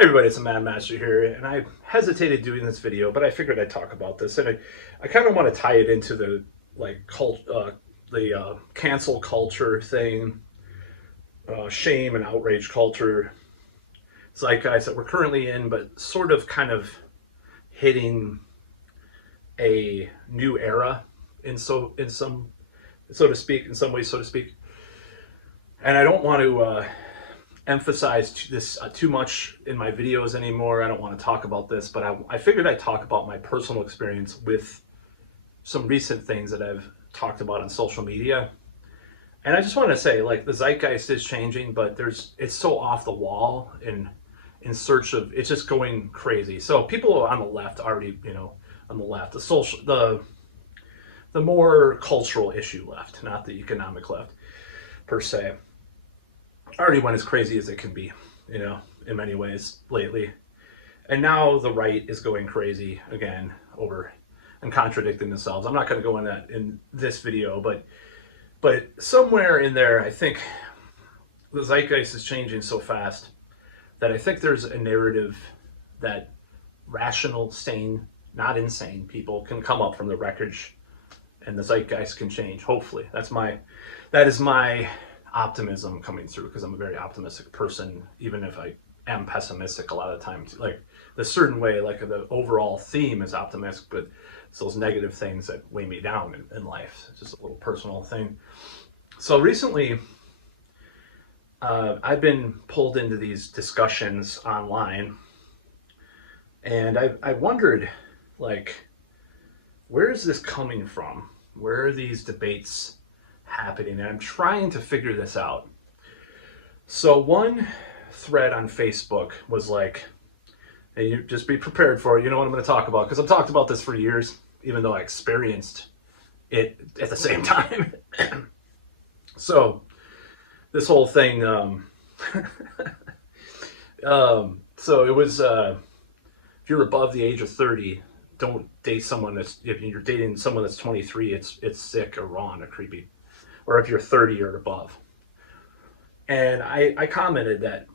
Hey everybody, it's a Mad Master here, and I hesitated doing this video, but I figured I'd talk about this, and I kind of want to tie it into the cancel culture thing, shame and outrage culture zeitgeist that we're currently in, but sort of kind of hitting a new era in some so to speak, in some ways, so to speak. And I don't want to emphasize this too much in my videos anymore. I don't want to talk about this, but I figured I'd talk about my personal experience with some recent things that I've talked about on social media. And I just want to say, like, the zeitgeist is changing, but it's so off the wall in search of, it's just going crazy. So people on the left already, on the left, the more cultural issue left, not the economic left per se, already went as crazy as it can be, in many ways lately. And now the right is going crazy again over and contradicting themselves. I'm not going to go in that in this video, but somewhere in there, I think the zeitgeist is changing so fast that I think there's a narrative that rational, sane, not insane people can come up from the wreckage, and the zeitgeist can change. Hopefully, that is my optimism coming through, because I'm a very optimistic person, even if I am pessimistic a lot of times. Like, the certain way, like the overall theme is optimistic, but it's those negative things that weigh me down in life. It's just a little personal thing. So recently, I've been pulled into these discussions online, and I wondered, like, where is this coming from? Where are these debates happening? And I'm trying to figure this out. So one thread on Facebook was like, and you just be prepared for it, you know what I'm going to talk about, because I've talked about this for years, even though I experienced it at the same time. So this whole thing, so it was, if you're above the age of 30, don't date someone if you're dating someone that's 23, it's sick or wrong or creepy. Or if you're 30 or above. And I commented that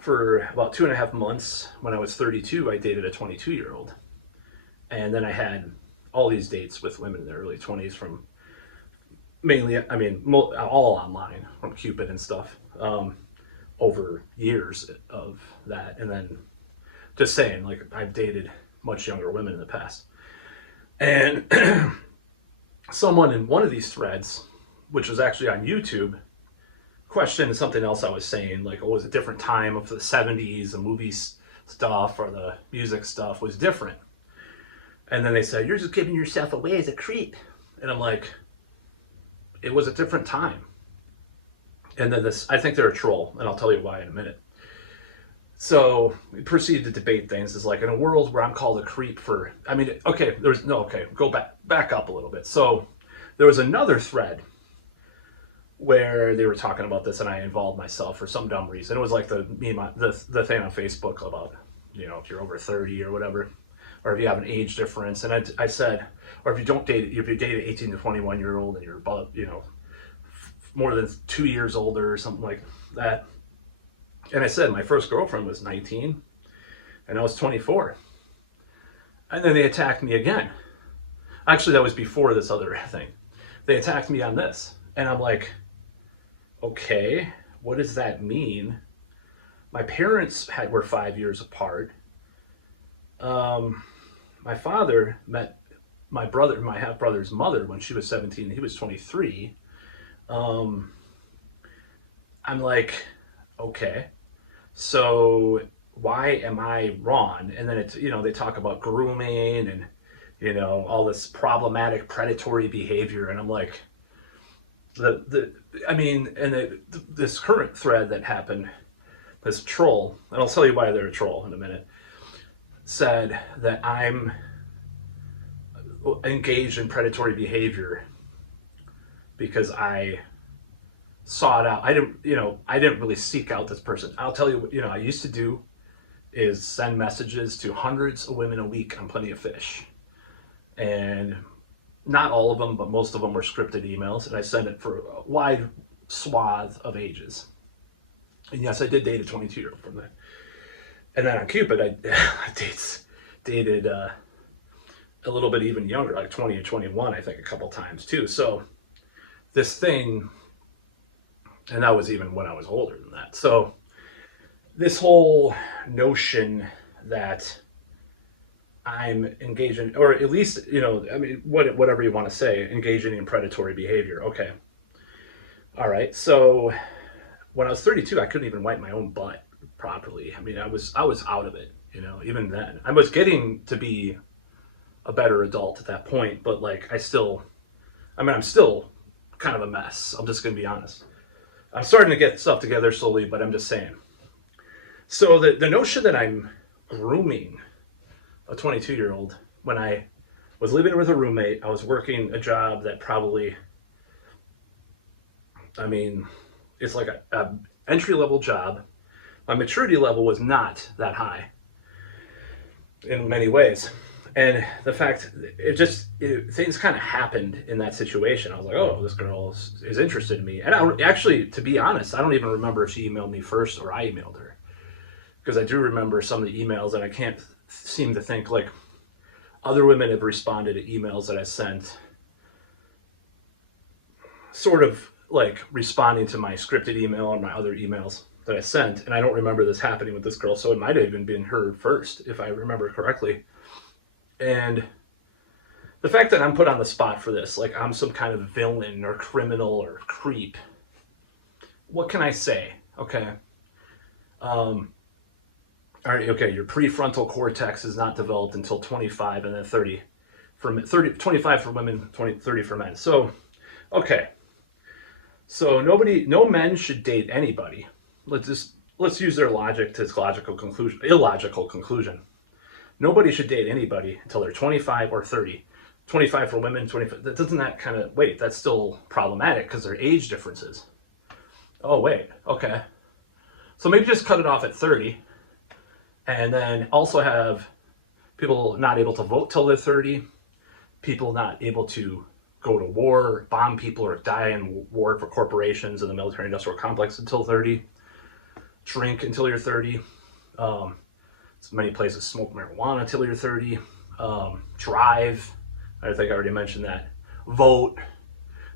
for about 2.5 months, when I was 32, I dated a 22-year-old. And then I had all these dates with women in their early 20s, from mainly, all online, from Cupid and stuff, over years of that. And then just saying, like, I've dated much younger women in the past. And someone in one of these threads, which was actually on YouTube, questioned something else I was saying, like, oh, it was a different time of the 70s, the movies stuff or the music stuff was different. And then they said, you're just giving yourself away as a creep. And I'm like, it was a different time. And then I think they're a troll, and I'll tell you why in a minute. So we proceeded to debate things. It's like, in a world where I'm called a creep for, go back up a little bit. So there was another thread where they were talking about this, and I involved myself for some dumb reason. It was like the thing on Facebook about, if you're over 30 or whatever, or if you have an age difference. And I said, or if you date an 18 to 21-year-old and you're above, more than 2 years older or something like that. And I said my first girlfriend was 19 and I was 24. And then they attacked me again. Actually, that was before this other thing. They attacked me on this. And I'm like, okay, what does that mean? My parents were 5 years apart. My father met my half-brother's mother when she was 17 and he was 23. I'm like, okay, so why am I wrong? And then it's, they talk about grooming and, all this problematic predatory behavior. And I'm like, this current thread that happened, this troll, and I'll tell you why they're a troll in a minute, said that I'm engaged in predatory behavior because I sought out, I didn't really seek out this person. I'll tell you what, I used to do is send messages to hundreds of women a week on Plenty of Fish. And not all of them, but most of them were scripted emails, and I sent it for a wide swath of ages. And yes, I did date a 22-year-old from that. And then on Cupid, I dated a little bit even younger, like 20 or 21, I think, a couple times too. So this thing, and that was even when I was older than that. So this whole notion that I'm engaging, or at least, I mean, whatever you want to say, engaging in predatory behavior. Okay. All right. So when I was 32, I couldn't even wipe my own butt properly. I mean, I was out of it, even then. I was getting to be a better adult at that point, but like I'm still kind of a mess. I'm just going to be honest. I'm starting to get stuff together slowly, but I'm just saying. So the notion that I'm grooming a 22-year-old, when I was living with a roommate, I was working a job that probably, I mean, it's like a entry-level job. My maturity level was not that high in many ways. And the fact, things kind of happened in that situation. I was like, oh, this girl is interested in me. And actually, to be honest, I don't even remember if she emailed me first or I emailed her. Because I do remember some of the emails, and I can't seem to think, like, other women have responded to emails that I sent, sort of like responding to my scripted email and my other emails that I sent. And I don't remember this happening with this girl, so it might have even been her first, if I remember correctly. And the fact that I'm put on the spot for this, like I'm some kind of villain or criminal or creep, what can I say? Okay. All right, okay, your prefrontal cortex is not developed until 25 and then 30. 25 for women, 30 for men. So, okay. So no men should date anybody. Let's use their logic to its illogical conclusion. Nobody should date anybody until they're 25 or 30. 25 for women, 25. That's still problematic because there are age differences. Oh, wait, okay. So maybe just cut it off at 30 and then also have people not able to vote till they're 30, people not able to go to war, bomb people, or die in war for corporations in the military-industrial complex until 30, drink until you're 30, so many places smoke marijuana until you're 30, drive, I think I already mentioned that, vote,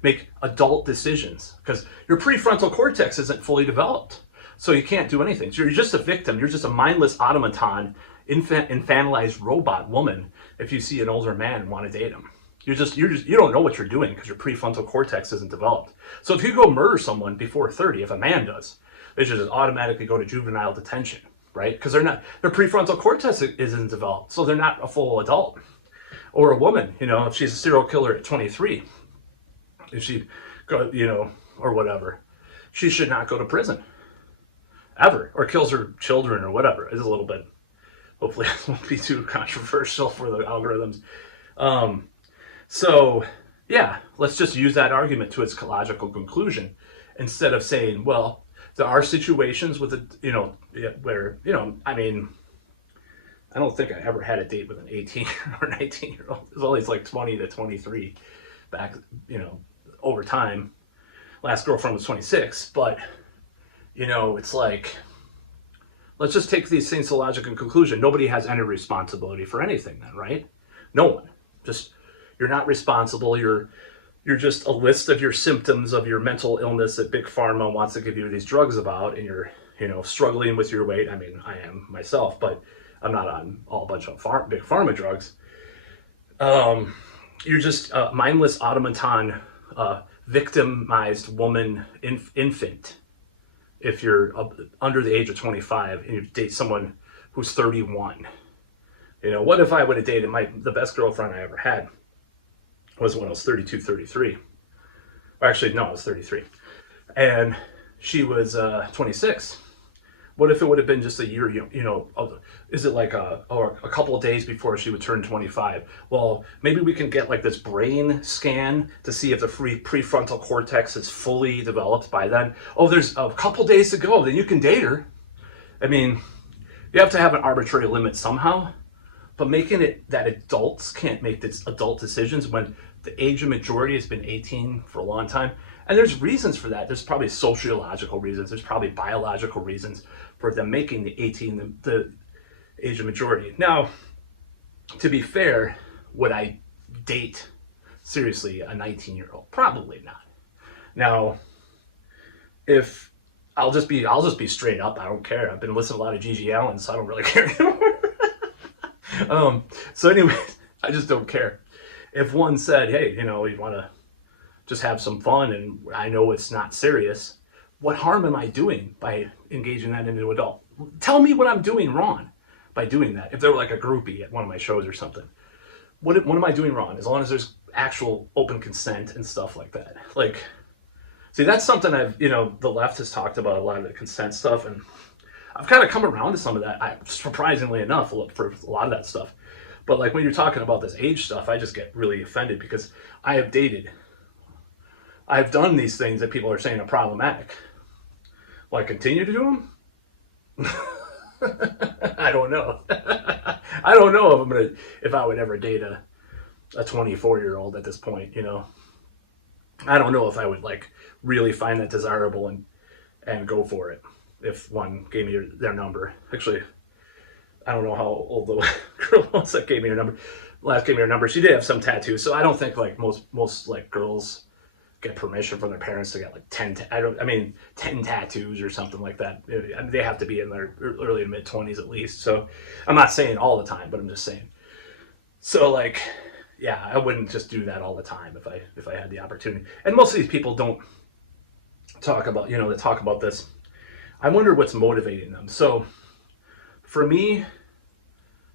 make adult decisions, because your prefrontal cortex isn't fully developed, so you can't do anything. So you're just a victim, you're just a mindless automaton, infantilized robot woman if you see an older man and want to date him. You don't know what you're doing because your prefrontal cortex isn't developed. So if you go murder someone before 30, if a man does, they should just automatically go to juvenile detention, right? Because their prefrontal cortex isn't developed, so they're not a full adult. Or a woman, if she's a serial killer at 23, if she go, or whatever, she should not go to prison ever, or kills her children or whatever. It's a little bit, hopefully it won't be too controversial for the algorithms. So yeah, let's just use that argument to its logical conclusion instead of saying, well, there are situations with where, I mean, I don't think I ever had a date with an 18 or 19-year-old. It was always like 20 to 23 back, over time. Last girlfriend was 26, but, it's like, let's just take these things to logic and conclusion. Nobody has any responsibility for anything then, right? No one. You're not responsible. You're just a list of your symptoms of your mental illness that Big Pharma wants to give you these drugs about, and you're, struggling with your weight. I mean, I am myself, but I'm not on a bunch of Big Pharma drugs. You're just a mindless automaton, victimized woman, infant. If you're under the age of 25 and you date someone who's 31, what if I would have dated the best girlfriend I ever had was when I was 32, 33. Or actually, no, I was 33. And she was 26. What if it would have been just a year, is it like a couple of days before she would turn 25? Well, maybe we can get like this brain scan to see if the prefrontal cortex is fully developed by then. Oh, there's a couple days to go, then you can date her. I mean, you have to have an arbitrary limit somehow, but making it that adults can't make these adult decisions when the age of majority has been 18 for a long time. And there's reasons for that. There's probably sociological reasons. There's probably biological reasons for them making the 18 age of majority. Now, to be fair, would I date seriously a 19-year-old? Probably not. Now, if I'll just be straight up. I don't care. I've been listening to a lot of Gigi Allen, so I don't really care anymore. So anyway, I just don't care. If one said, hey, you want to just have some fun and I know it's not serious, what harm am I doing by engaging that into an adult? Tell me what I'm doing wrong by doing that. If they're like a groupie at one of my shows or something, what am I doing wrong? As long as there's actual open consent and stuff like that. Like, see, that's something the left has talked about, a lot of the consent stuff, and I've kind of come around to some of that, surprisingly enough, for a lot of that stuff. But like when you're talking about this age stuff, I just get really offended because I've done these things that people are saying are problematic. Will I continue to do them? I don't know. I don't know if I would ever date a 24-year-old at this point, I don't know if I would like really find that desirable and go for it if one gave me their number. Actually, I don't know how old the girl was that gave me her number. Last gave me her number. She did have some tattoos, so I don't think like most like girls get permission from their parents to get like 10 tattoos or something like that. They have to be in their early to mid 20s at least. So I'm not saying all the time, but I'm just saying. So like, yeah, I wouldn't just do that all the time if I had the opportunity. And most of these people don't talk about, they talk about this. I wonder what's motivating them. So for me,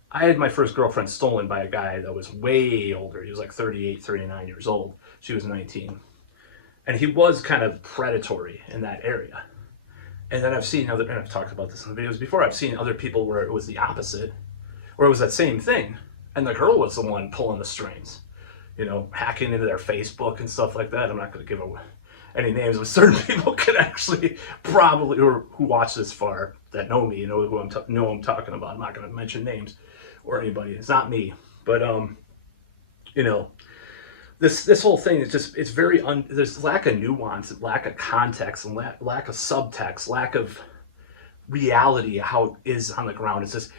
I had my first girlfriend stolen by a guy that was way older. He was like 38, 39 years old. She was 19. And he was kind of predatory in that area. And then and I've talked about this in the videos before, I've seen other people where it was the opposite, where it was that same thing. And the girl was the one pulling the strings, hacking into their Facebook and stuff like that. I'm not going to give any names, but certain people could actually probably, or who watch this far that know me, who I'm talking about. I'm not going to mention names or anybody. It's not me, but this whole thing is just, it's very there's lack of nuance, lack of context, and lack of subtext, lack of reality how it is on the ground. It's this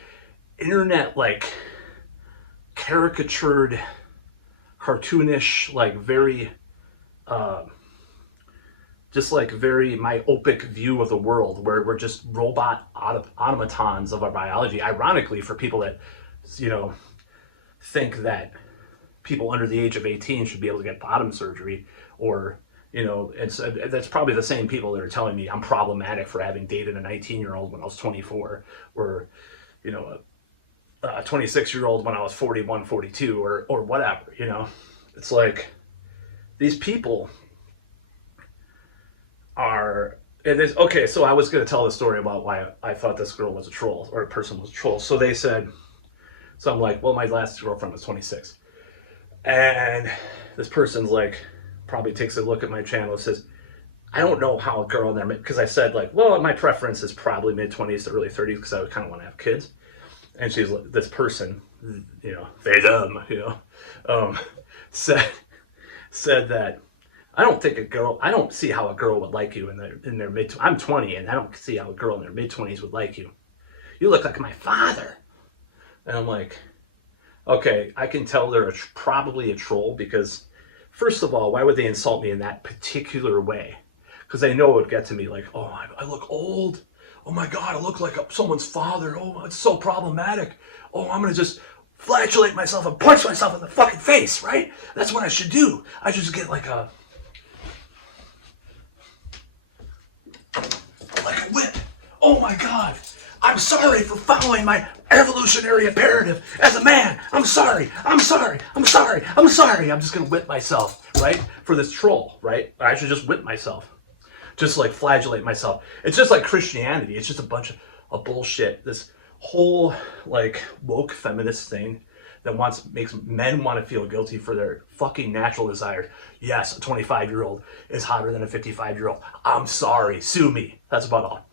internet like caricatured, cartoonish, like very just like very myopic view of the world where we're just robot automatons of our biology. Ironically, for people that think that people under the age of 18 should be able to get bottom surgery, or that's probably the same people that are telling me I'm problematic for having dated a 19-year-old when I was 24, or a 26-year-old when I was 41, 42, or whatever. It's like these people are. Okay, so I was going to tell the story about why I thought this girl was a troll, or a person was a troll. So they said, so I'm like, well, my last girlfriend was 26. And this person's like, probably takes a look at my channel and says, I don't know how a girl in their because I said like, well, my preference is probably mid 20s to early 30s because I would kind of want to have kids. And she's like, this person, they them, said that I don't see how a girl would like you in their mid. I'm 20 and I don't see how a girl in their mid 20s would like you. You look like my father. And I'm like, okay, I can tell they're probably a troll because, first of all, why would they insult me in that particular way? Because they know it would get to me like, oh, I look old. Oh my God, I look like someone's father. Oh, it's so problematic. Oh, I'm going to just flagellate myself and punch myself in the fucking face, right? That's what I should do. I should just get like a whip. Oh my God. I'm sorry for following my evolutionary imperative as a man. I'm sorry. I'm just going to whip myself, right? For this troll, right? I should just whip myself. Just like flagellate myself. It's just like Christianity. It's just a bunch of bullshit. This whole like woke feminist thing that makes men want to feel guilty for their fucking natural desires. Yes, a 25-year-old is hotter than a 55-year-old. I'm sorry. Sue me. That's about all.